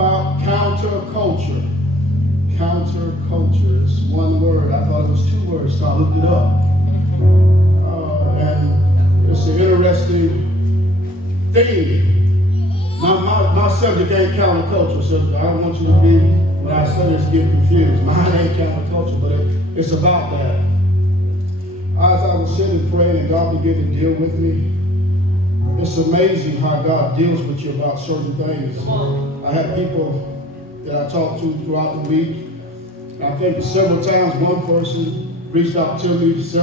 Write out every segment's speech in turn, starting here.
about counterculture. Counterculture is one word. I thought it was two words, so I looked it up. And it's an interesting theme. My subject ain't counterculture, so I don't want you to be, when I say this, get confused. Mine ain't counterculture, but it's about that. As I was sitting praying and God began to deal with me, it's amazing how God deals with you about certain things. I had people that I talked to throughout the week. I think several times one person reached out to me a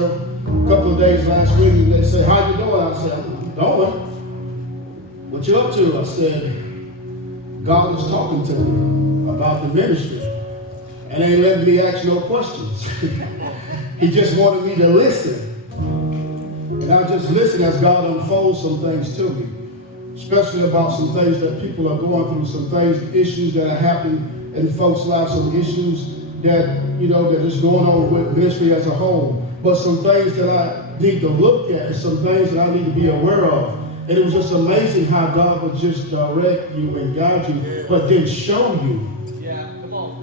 couple of days last week and they said, "How you doing?" I said, "I'm doing." "What you up to?" I said, "God is talking to me about the ministry and ain't letting me ask no questions." He just wanted me to listen. And I just listen as God unfolds some things to me, especially about some things that people are going through, some things, issues that are happening in folks' lives, some issues that, that is going on with ministry as a whole. But some things that I need to look at, some things that I need to be aware of. And it was just amazing how God would just direct you and guide you, but then show you.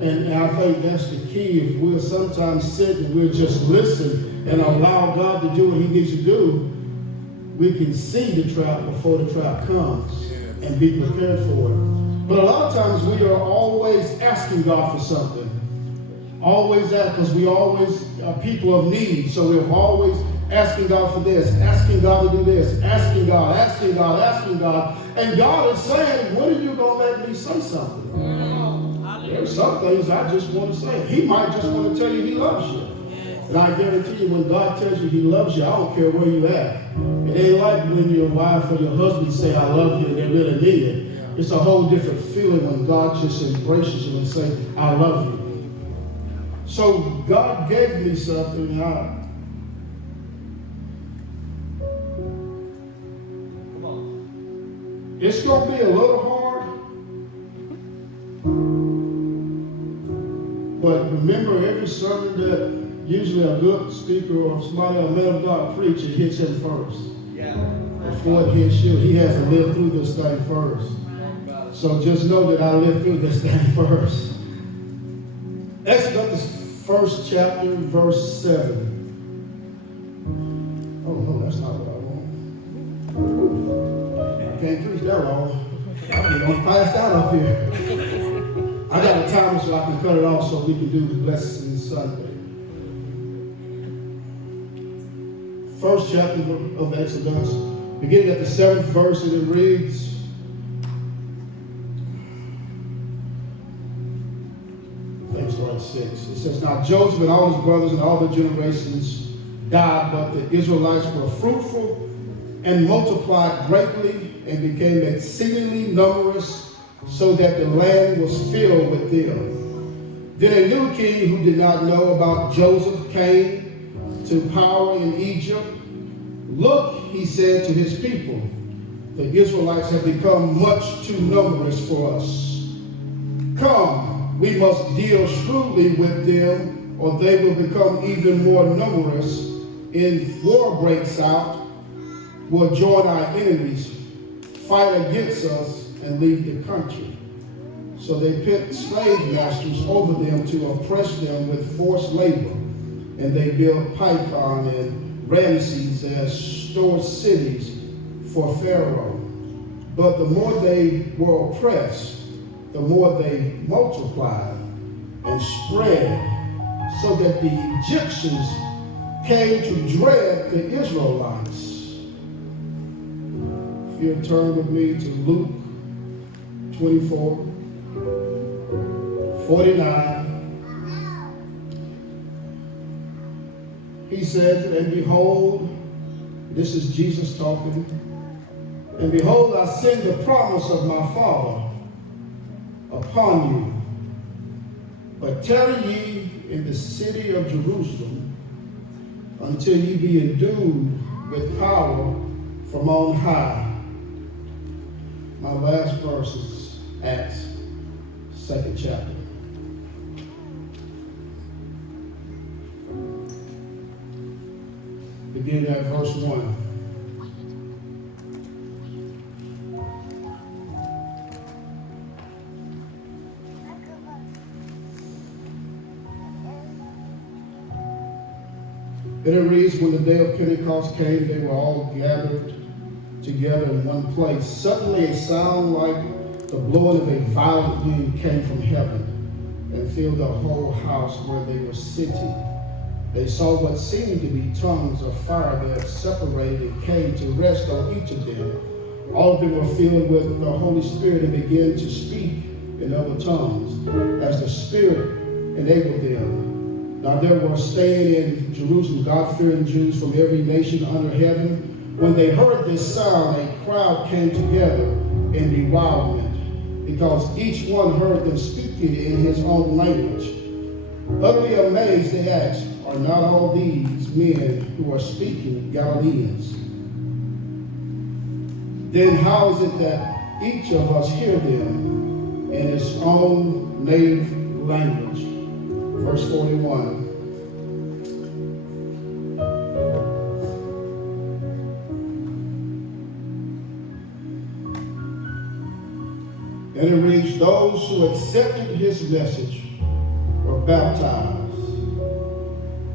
And I think that's the key. If we'll sometimes sit and we'll just listen and allow God to do what he needs to do, we can see the trap before the trap comes and be prepared for it. But a lot of times we are always asking God for something. Always that, because we always are people of need. So we're always asking God for this, asking God to do this, asking God. And God is saying, when are you going to let me say something? There's some things I just want to say. He might just want to tell you he loves you. And I guarantee you, when God tells you he loves you, I don't care where you at. It ain't like when your wife or your husband say, "I love you," and they really mean it. It's a whole different feeling when God just embraces you and say, "I love you." So God gave me something. It's going to be a little hard. But remember, every sermon that usually a good speaker or somebody, a man of God preacher, hits him first. Before it hits you, he has to live through this thing first. So just know that I lived through this thing first. Exodus, first chapter, verse 7. Oh no, that's not what I want. I can't preach that long. I'm going to pass out up here. I got a timer so I can cut it off so we can do the Blessing Sunday. First chapter of Exodus, beginning at the 7th verse, and it reads, I think it's like 6. It says, "Now Joseph and all his brothers and all the generations died, but the Israelites were fruitful and multiplied greatly and became exceedingly numerous, so that the land was filled with them. Then a new king who did not know about Joseph came to power in Egypt. 'Look,' he said to his people, 'the Israelites have become much too numerous for us. Come, we must deal shrewdly with them, or they will become even more numerous. If war breaks out, we'll join our enemies, fight against us, and leave the country.' So they put slave masters over them to oppress them with forced labor. And they built Pithom and Ramses as store cities for Pharaoh. But the more they were oppressed, the more they multiplied and spread, so that the Egyptians came to dread the Israelites." If you'll turn with me to Luke 24, 49. He says, "And behold," this is Jesus talking, "and behold, I send the promise of my Father upon you. But tarry ye in the city of Jerusalem until ye be endued with power from on high." My last verse is Acts, 2nd chapter. Beginning at verse 1. And it reads, when the day of Pentecost came, they were all gathered together in one place. Suddenly a sound like the blowing of a violent wind came from heaven and filled the whole house where they were sitting. They saw what seemed to be tongues of fire that separated and came to rest on each of them. All of them were filled with the Holy Spirit and began to speak in other tongues as the Spirit enabled them. Now there were staying in Jerusalem God-fearing Jews from every nation under heaven. When they heard this sound, a crowd came together in bewilderment, because each one heard them speaking in his own language. Utterly amazed, they asked, are not all these men who are speaking Galileans? Then how is it that each of us hear them in his own native language? Verse 41. And it reads, those who accepted his message were baptized,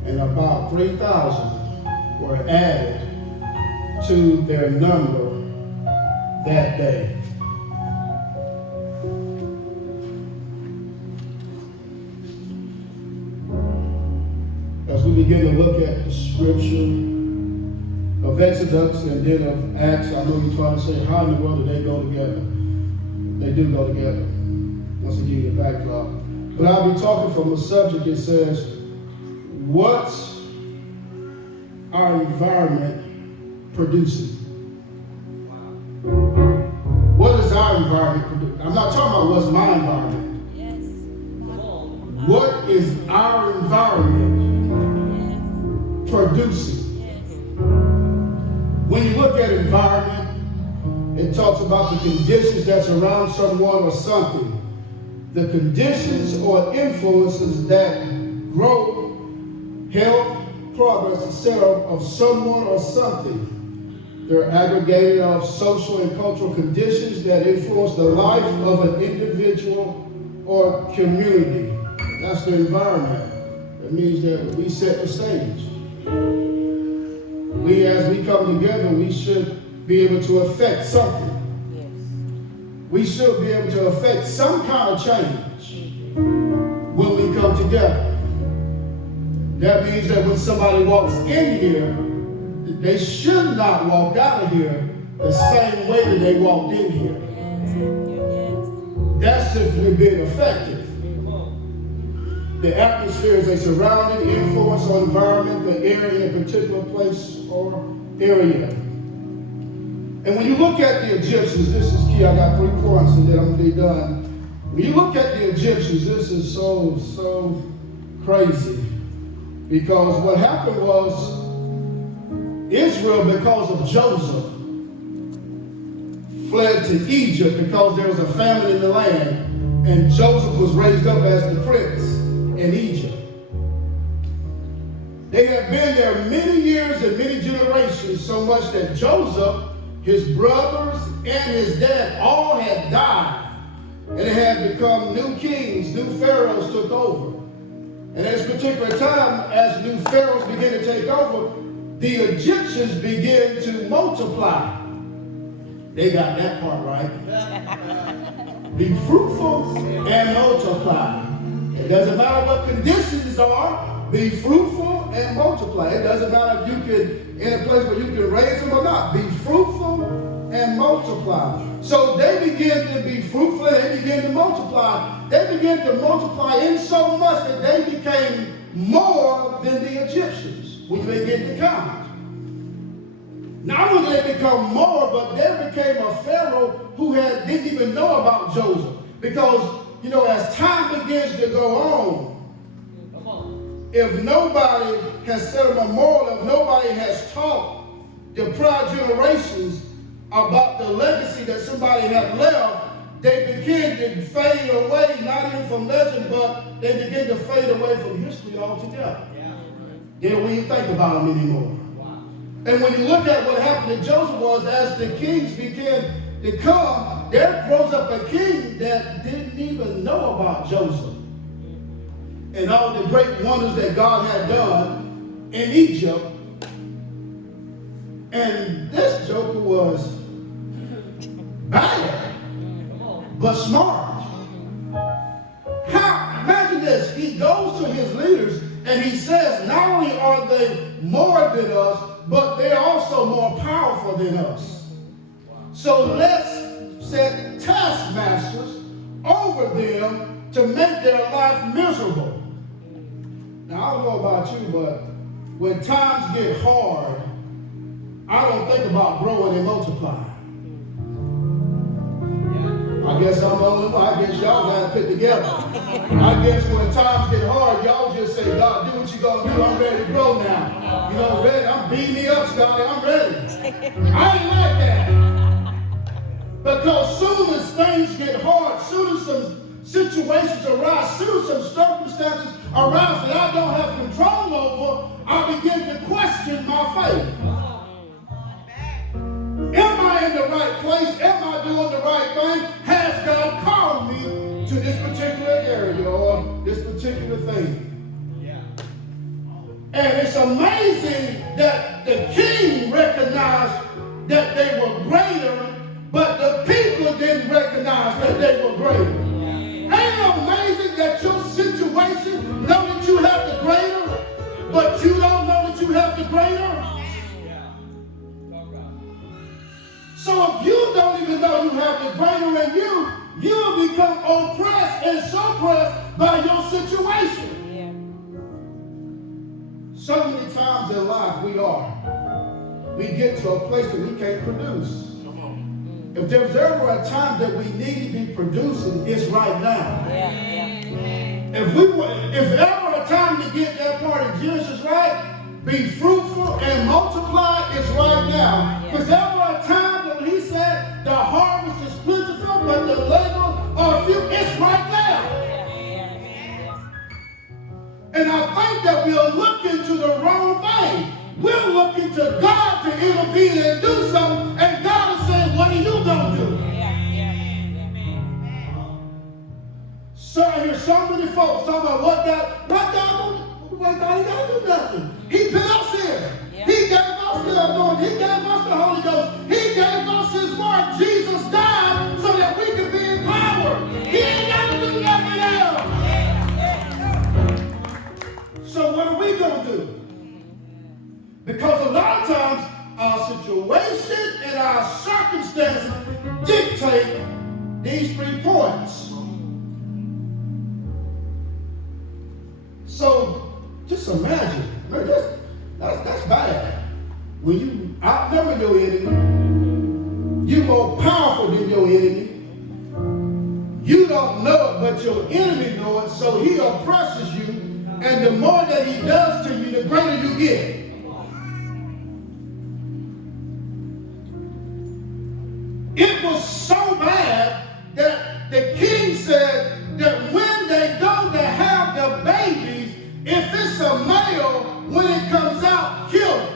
and about 3,000 were added to their number that day. As we begin to look at the scripture of Exodus and then of Acts, I know you're trying to say, how in the world do they go together? They do go together. Once again, the backdrop. But I'll be talking from a subject that says, what's our environment producing? What is our environment producing? I'm not talking about what's my environment. Yes. What is our environment producing? Yes. When you look at environment, it talks about the conditions that surround someone or something. The conditions or influences that grow, health, progress, etc. of someone or something. They're aggregated of social and cultural conditions that influence the life of an individual or community. That's the environment. That means that we set the stage. We, as we come together, we should be able to affect something. Yes. We should be able to affect some kind of change when we come together. That means that when somebody walks in here, they should not walk out of here the same way that they walked in here. Yes. That's if we're being effective. The atmosphere is a surrounding influence on environment, the area in a particular place or area. And when you look at the Egyptians, this is key. I got 3 points and then I'm going to be done. When you look at the Egyptians, this is so crazy. Because what happened was Israel, because of Joseph, fled to Egypt because there was a famine in the land, and Joseph was raised up as the prince in Egypt. They had been there many years and many generations, so much that Joseph, his brothers, and his dad all had died, and it had become new kings, new pharaohs took over. And at this particular time, as new pharaohs began to take over, the Egyptians began to multiply. They got that part right. Be fruitful and multiply. It doesn't matter what conditions are, be fruitful and multiply. It doesn't matter if you can, in a place where you can raise them or not. Be fruitful and multiply. So they began to be fruitful and they began to multiply. They began to multiply in so much that they became more than the Egyptians when they begin to count. Not only did they become more, but there became a Pharaoh who didn't even know about Joseph. Because, as time begins to go on, if nobody has set a memorial, if nobody has taught the prior generations about the legacy that somebody had left, they begin to fade away, not even from legend, but they begin to fade away from history altogether. They don't even think about them anymore. And when you look at what happened to Joseph was, as the kings began to come, there rose up a king that didn't even know about Joseph and all the great wonders that God had done. in Egypt, and this joker was bad, but smart. Imagine this, he goes to his leaders and he says, not only are they more than us, but they're also more powerful than us. So let's set taskmasters over them to make their life miserable. Now, I don't know about you, but when times get hard, I don't think about growing and multiplying. I guess I'm the only one. I guess y'all got to put together. I guess when times get hard, y'all just say, God, do what you gonna do. I'm ready to grow now. You know, ready. I'm beating me up, Scotty. I'm ready. I ain't like that. Because soon as things get hard, soon as some situations arise, soon as some circumstances arise that I don't have control over, I begin to question my faith. Am I in the right place? Am I doing the right thing? Has God called me to this particular area or this particular thing? Yeah. And it's amazing that the king recognized that they were greater, but the people didn't recognize that they were greater. Yeah. Ain't it amazing that your situation know that you have the greater, but you don't know that you have the greater? So if you don't even know you have the greater in you, you'll become oppressed and suppressed by your situation. Yeah. So many times in life we get to a place that we can't produce. If there's ever a time that we need to be producing, it's right now. Yeah. If ever a time to get that part of Genesis right, be fruitful and multiply, it's right now. If there's ever a time that he said the harvest is plentiful, but the labor are few, it's right now. And I think that we are looking to the wrong thing. We're looking to God to intervene and do something, and God is saying, what are you going to do? So I hear so many folks talking about what God ain't got to do nothing. He put us here. Yeah. He gave us the anointing. He gave us the Holy Ghost. He gave us his word. Jesus died so that we could be empowered. Yeah. He ain't got to do nothing else. Yeah. So what are we going to do? Because a lot of times our situation and our circumstances dictate these 3 points. So just imagine, man, that's bad. When you outnumber your enemy, you're more powerful than your enemy. You don't know it, but your enemy knows it, so he oppresses you, and the more that he does to you, the greater you get. It was so bad that the king said that when they go to have the babies, if it's a male, when it comes out, kill it.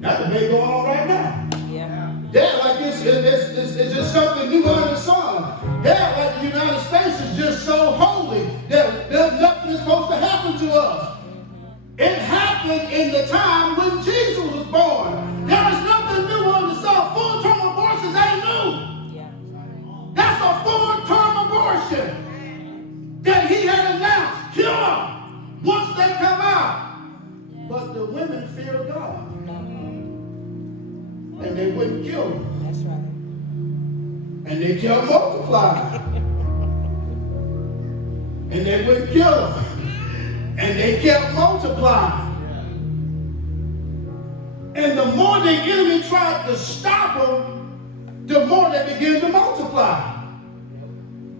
That's the debate going on right now. Yeah. That like it's just something new under the sun. That like the United States is just so holy that nothing is supposed to happen to us. It happened in the time when Jesus was born. There is nothing new under the sun. Full-term abortions ain't new. Yeah. That's a full-term abortion that he had announced. Kill them once they come out. But the women fear God. And they wouldn't kill them. That's right. And they kept multiplying. And they wouldn't kill them. And they kept multiplying. And the more the enemy tried to stop them, the more they began to multiply.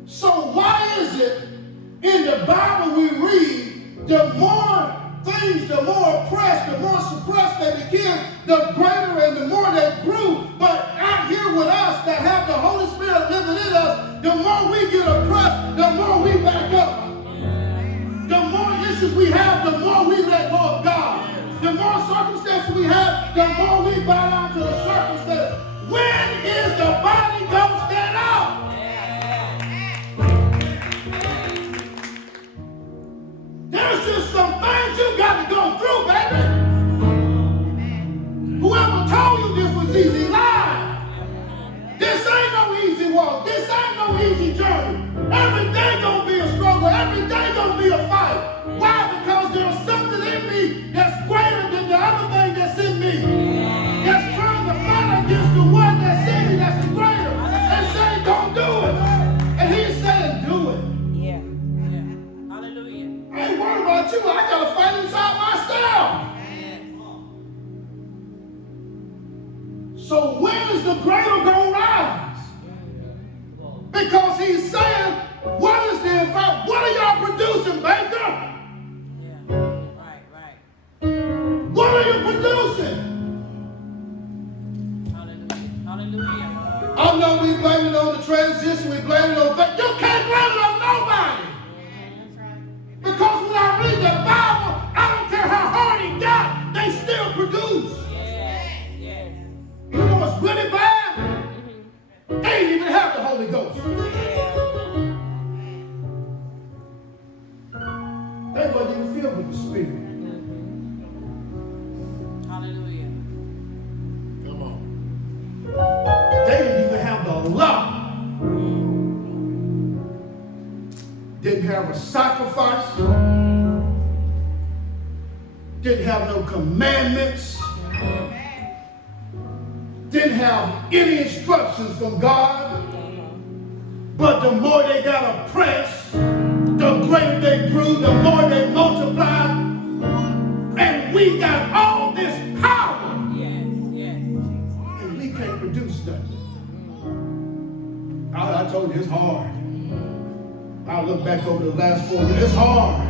So why is it in the Bible we read, the more things, the more oppressed, the more suppressed they became, the greater and the more they grew. But out here with us that have the Holy Spirit living in us, the more we get oppressed, the more we back up. The more issues we have, the more we let go of God. The more circumstances we have, the more we bow down to the circumstances. When is the body going to stand up? he's saying, what is the environment? What are y'all producing, Baker? Yeah. Right. What are you producing? Hallelujah. I know we blame it on the transition, we blame it on that. You can't blame it on nobody. Because when I read the Bible, I don't care how hard he got, they still produce. Yes. You know what's really bad? They didn't even have the Holy Ghost. They wasn't even filled with the Spirit. Hallelujah. Come on. They didn't even have the law. Didn't have a sacrifice. Didn't have no commandments. Didn't have any instructions from God. But the more they got oppressed, the greater they grew, the more they multiplied. And we got all this power. Yes. And we can't produce nothing. I told you it's hard. I look back over the last 4 years, it's hard.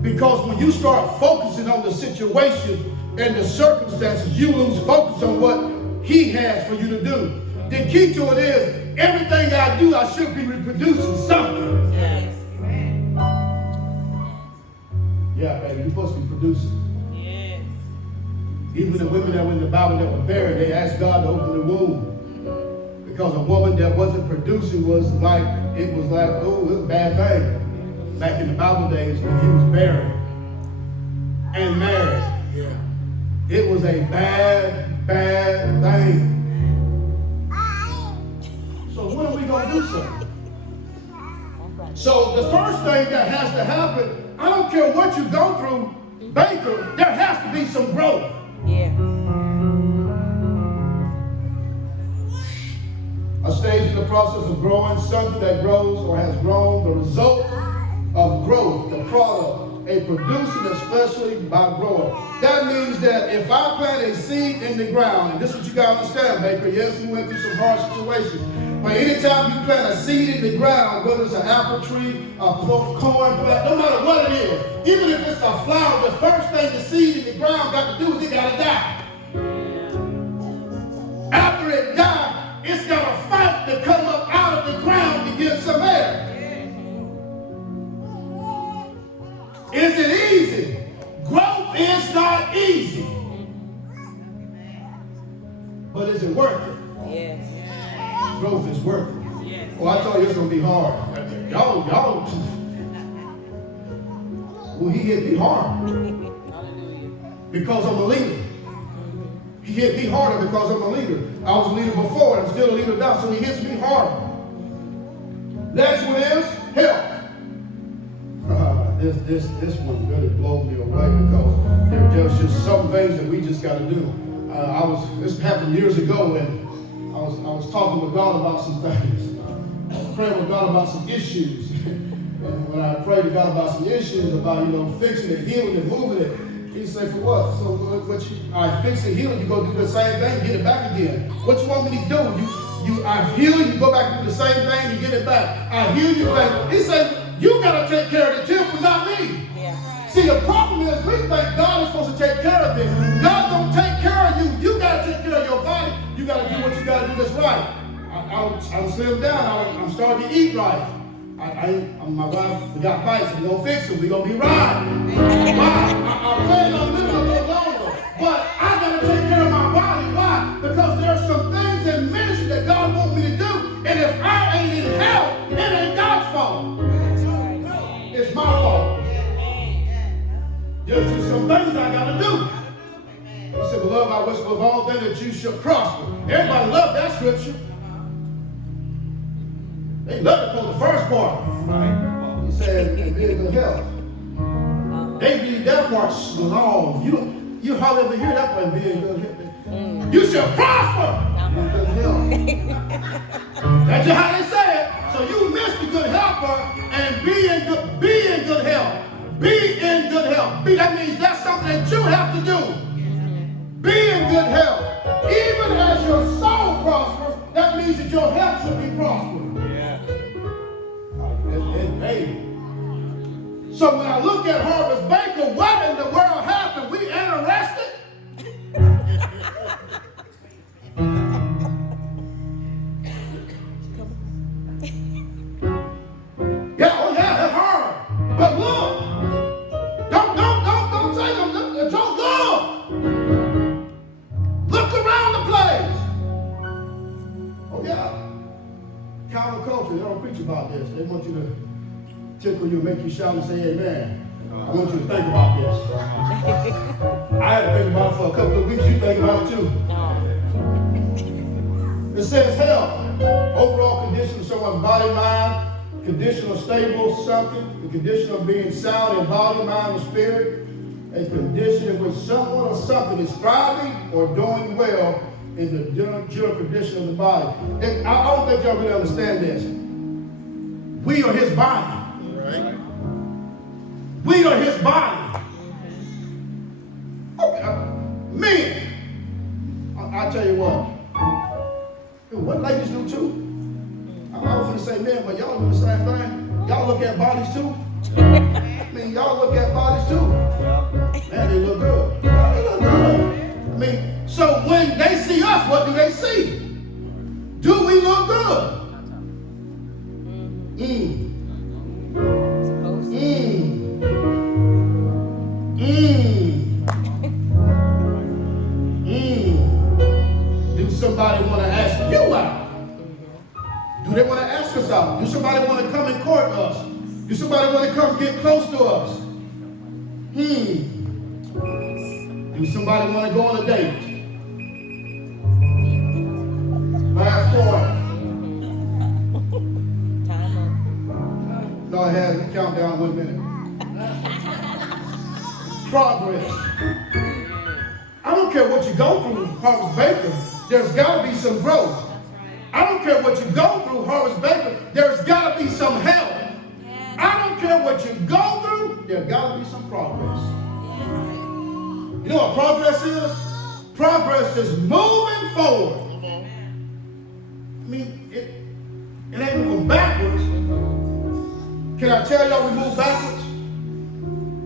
Because when you start focusing on the situation and the circumstances, you lose focus on what he has for you to do. The key to it is, everything I do, I should be reproducing something. Yes. Yeah, baby, you're supposed to be producing. Yes. Even the women that were in the Bible that were barren, they asked God to open the womb. Because a woman that wasn't producing was like, oh, it was a bad thing. Back in the Bible days, if you was barren and married, it was a bad thing. So when are we going to do something? So the first thing that has to happen, I don't care what you go through, Baker, there has to be some growth. Yeah. A stage in the process of growing, something that grows or has grown, the result of growth, the product, a producing especially by growing. That means that if I plant a seed in the ground, and this is what you got to understand, Baker, yes, we went through some hard situations, but anytime you plant a seed in the ground, whether it's an apple tree, a corn plant, no matter what it is, even if it's a flower, the first thing the seed in the ground got to do is it got to die. After it dies, it's got to fight to come up out of the ground to get some air. Is it easy? Growth is not easy. But is it worth it? Yes. Growth is worth it. Yes. Oh, I told you it's going to be hard. Y'all. Well, he hit me hard. Hallelujah. Because I'm a leader. He hit me harder because I'm a leader. I was a leader before, and I'm still a leader now, so he hits me harder. Next one is help. This one really blows me away because there's just some things that we just got to do. This happened years ago, and I was talking with God about some things. I was praying with God about some issues. And when I prayed to God about some issues, about fixing it, healing it, moving it, he said, for what? So I fix it, heal it, you go do the same thing, get it back again. What you want me to do? I heal you, go back and do the same thing, you get it back. I heal you back. He said, you got to take care of the temple, not me. Yeah. See, the problem is we think God is supposed to take care of this. God don't take care of you. You got to take care of your body. You got to do what you got to do that's right. I'm slimmed down. I'm starting to eat right. My wife, we got bikes. We're going to fix them. We're going to be riding. Why? I'm planning on living a little longer. But I got to take care of my body. Why? Because there's some things in ministry that God wants me to do. And if I ain't in health, it ain't God's fault. It's my fault. There's just some things I got to do. He said, beloved, I wish above all things that you should prosper. Everybody love that scripture. They love it for the first part. He said, be in good health. They read that part long. You hardly ever hear that one, be in good health. You shall prosper in good health. That's just how they say it. So you miss the good health part and be in good health. Be in good health. That means that's something that you have to do. Be in good health. Even as your soul prospers, that means that your So when I look at Harvest Baker, what in the world happened? We interested? Yeah, oh yeah, that's hard. But look, don't take them. Don't look. Look around the place. Oh yeah, counterculture. They don't preach about this. They want you to tickle you, make you shout and say amen. I want you to think about this. I had to think about it for a couple of weeks. You think about it too. It says health, overall condition of someone's body, mind, condition of stable something, the condition of being sound in body, mind, or spirit, a condition in which someone or something is thriving or doing well in the general condition of the body. And I don't think y'all really understand this. We are his body. Right. We are his body. Okay, man, I'll tell you what ladies do too. I was going to say men, but y'all do the same thing. Y'all look at bodies too. I mean, y'all look at bodies too. Man, they look good. They look good. I mean, so when they see us, what do they see? Do we look good? Do somebody want to ask you out? Do they want to ask us out? Do somebody want to come and court us? Do somebody want to come get close to us? Do somebody want to go on a date? Last point. No, it hasn't. Countdown 1 minute. Progress. I don't care what you go through, Harvest Baker. There's got to be some growth. I don't care what you go through, Harvest Baker. There's got to be some help. I don't care what you go through. There's got to be some progress. You know what progress is? Progress is moving forward. I mean, it ain't moving backwards. Can I tell y'all we move backwards?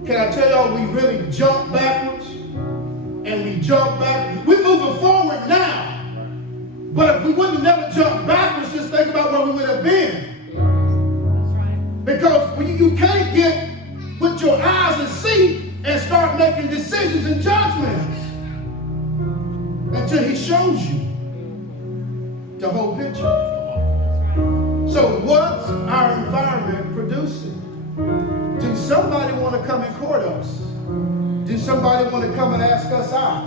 Can I tell y'all we really jump backwards? And we jump back. We're moving forward now. But if we wouldn't have never jumped backwards, just think about where we would have been. Because when you can't get with your eyes and see and start making decisions and judgments until he shows you the whole picture. So what's our environment producing? Do somebody want to come and court us? Do somebody want to come and ask us out?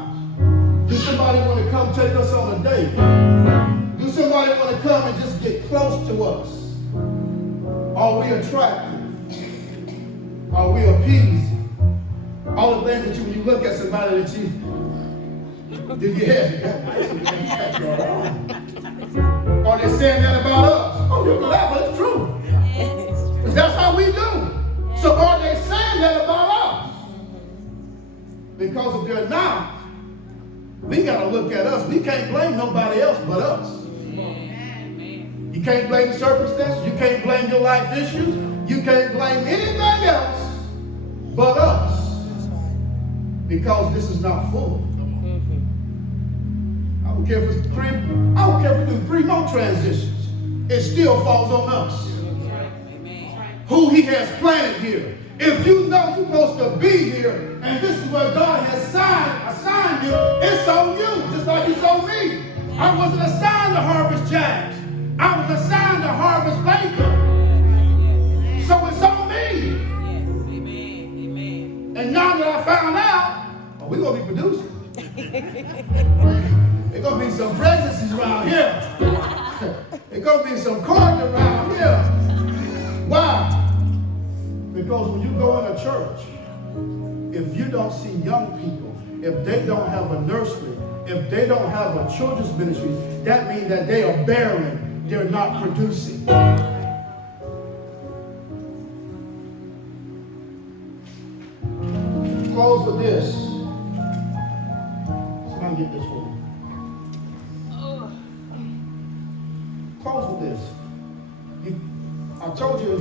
Do somebody want to come take us on a date? Do somebody want to come and just get close to us? Are we attractive? Are we appeasing? All the things that when you look at somebody that you do, Are they saying that about us? Oh, you can laugh, but it's true. Because that's how we do. So are they saying that about us? Because if they're not, we got to look at us. We can't blame nobody else but us. You can't blame the circumstances. You can't blame your life issues. You can't blame anything else but us. Because this is not full. I don't care if it's three. I don't care if we do 3 more transitions. It still falls on us. Who he has planted here. If you know you're supposed to be here, and this is where God has assigned you, it's on you, just like it's on me. I wasn't assigned to Harvest James. I was assigned to Harvest Baker. So it's on me. And now that I found out, we're going to be producing. There's going to be some pregnancies around here. There's going to be some courting around here. Why? Because when you go in a church, if you don't see young people, if they don't have a nursery, if they don't have a children's ministry, that means that they are barren. They're not producing. Close with this. Somebody get this for me. Close with this. I told you,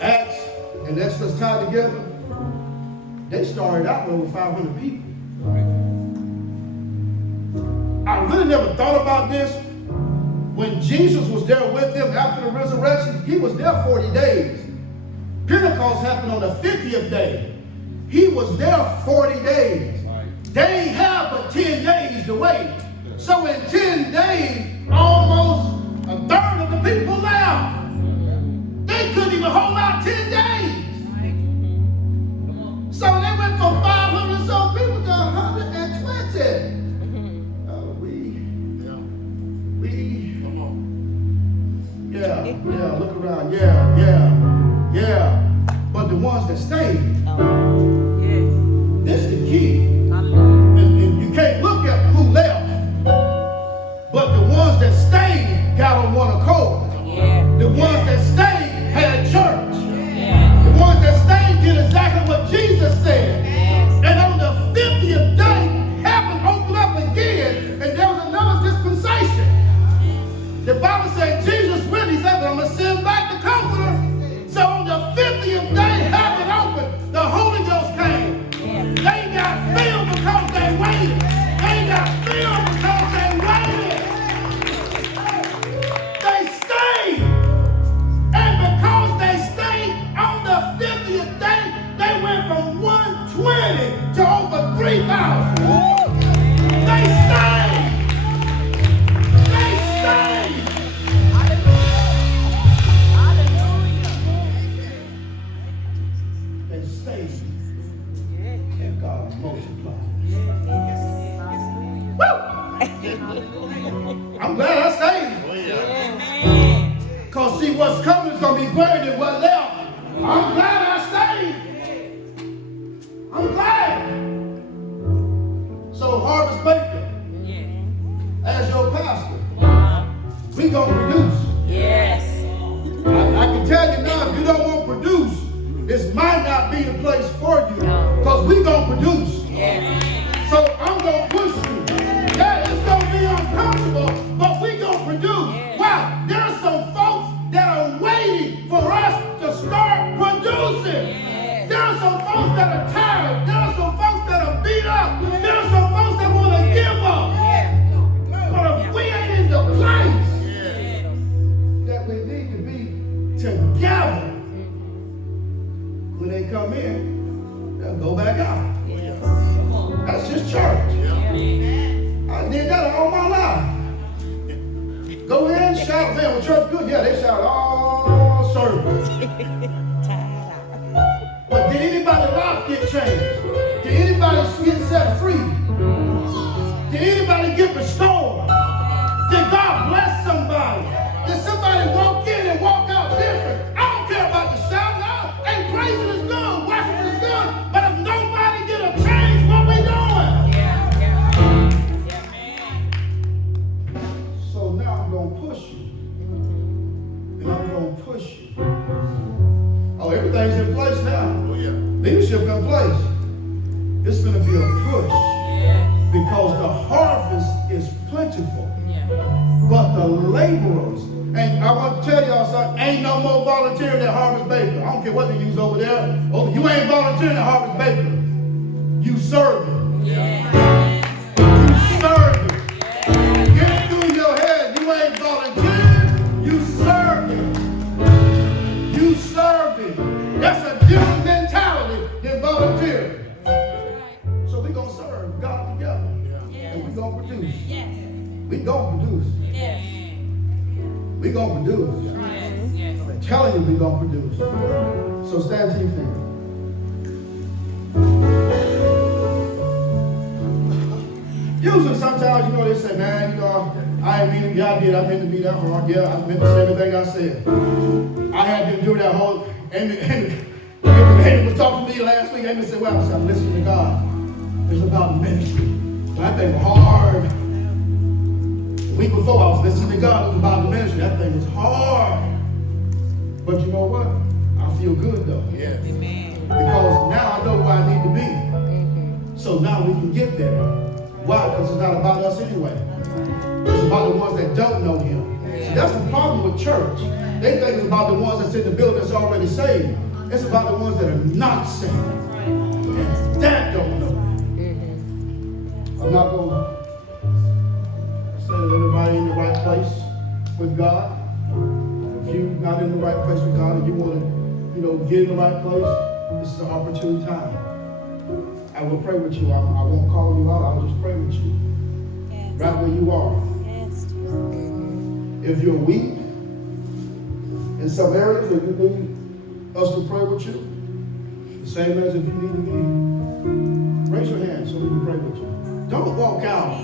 Acts and that's just tied together. They started out with over 500 people. I really never thought about this. When Jesus was there with them after the resurrection, he was there 40 days. Pentecost happened on the 50th day. He was there 40 days. They ain't have but 10 days to wait. So in 10 days, almost a third of the people left. They couldn't even hold out 10 days. So they went from 500 some people to 120. Yeah, look around. Yeah. But the ones that stayed, this is the key. And you can't look at who left, but the ones that stayed got on one accord. The ones that stayed had church. The ones that stayed did exactly what Jesus said. And on the 50th day, heaven opened up again, and there was another dispensation. The Bible said Jesus went, he said, I'm going to send back the Comforter. So on the 50th day, heaven opened, the Holy Ghost came. They got filled because they waited. They got filled because they waited. They stayed. And because they stayed on the 50th day, they went from 120 to over 3,000. They stayed. They stayed. They stayed. And God multiplied. Woo! I'm glad I stayed. Because see, what's coming is going to be greater than what left. I'm glad I stayed. I'm glad. So Harvest Baker, as your pastor, we going to produce. I can tell you now, if you don't want to produce, this might not be the place for you. Because we going to produce. So I'm going to push you. Yeah, it's going to be uncomfortable, but we going to produce. Why? There are some folks that are waiting for us to start producing. There are some folks that are tired. There are some folks that are beat up. There are some folks that want to give up. But if we ain't in the place that we need to be together, when they come in, they'll go back out. That's just church. I did that all my life. Go in, shout, man, was church good? Yeah, they shout all service. But did anybody's life get changed? Did anybody get set free? Did anybody get restored? Did God bless somebody? Did somebody walk in and walk out different? I don't care about the shout now. Hey, praising is good, worshiping is good. But if nobody get a change, what we doing? So now I'm going to push you. And I'm going to push you. Oh, everything's in place now. Leadership in place. It's going to be a push. Because the harvest is plentiful. But the laborers, and I want to tell y'all something, ain't no more volunteering at Harvest Baker. I don't care what they use over there. Oh, you ain't volunteering at Harvest Baker. You serving. You serving. Get it through your head. You ain't volunteering. You serving. You serving. That's a different mentality than volunteering. So we're going to serve God together. And we're going to produce. We're going to produce. We're going to produce. I'm telling you we're going to produce. So stand to your feet. Usually sometimes, they say, man, I ain't mean to be, I meant to be that hard. Yeah, I meant to say everything I said. I had to do that whole, Amy was talking to me last week. Amy said, well, I said, listen to God. It's about ministry. That thing was hard. The week before I was listening to God, it was about the ministry. That thing was hard. But you know what? I feel good though. Yes. Amen. Because now I know where I need to be. So now we can get there. Why? Because it's not about us anyway. It's about the ones that don't know him. See, that's the problem with church. They think it's about the ones that's in the building that's already saved. It's about the ones that are not saved. And that don't know. I'm not going to say that everybody in the right place with God. If you're not in the right place with God and you want to, get in the right place, this is an opportune time. I will pray with you. I won't call you out. I'll just pray with you. Yes. Right where you are. Yes. If you're weak in some areas that you need us to pray with you, the same as if you need to be, raise your hand so we can pray with you. Don't walk out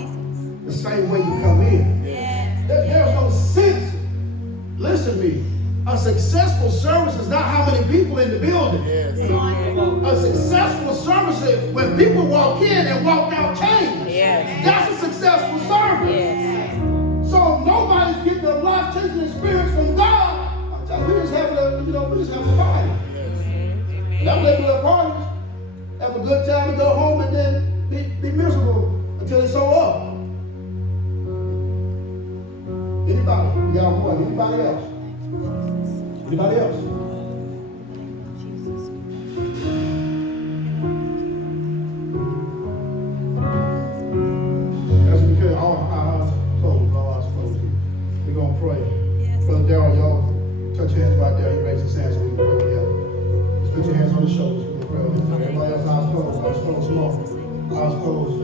the same way you come in. Yes. There's no sense. Listen to me. A successful service is not how many people in the building. Yes. A successful service is when people walk in and walk out changed. Yes. That's a successful service. Yes. So if nobody's getting a life-changing experience from God, I'm telling you, we just having a party. Yes. That's regular parties. Have a good time and go home and then be miserable until it's all up. Anybody? We got one. Anybody else? Anybody else? That's because all our eyes closed. We're going to pray. Yes. Brother Darrell, y'all touch your hands right there. He raised his hands so we can pray with him. Just put your hands on the shoulders. We can pray with him. Everybody else, eyes closed. Eyes closed. Eyes closed.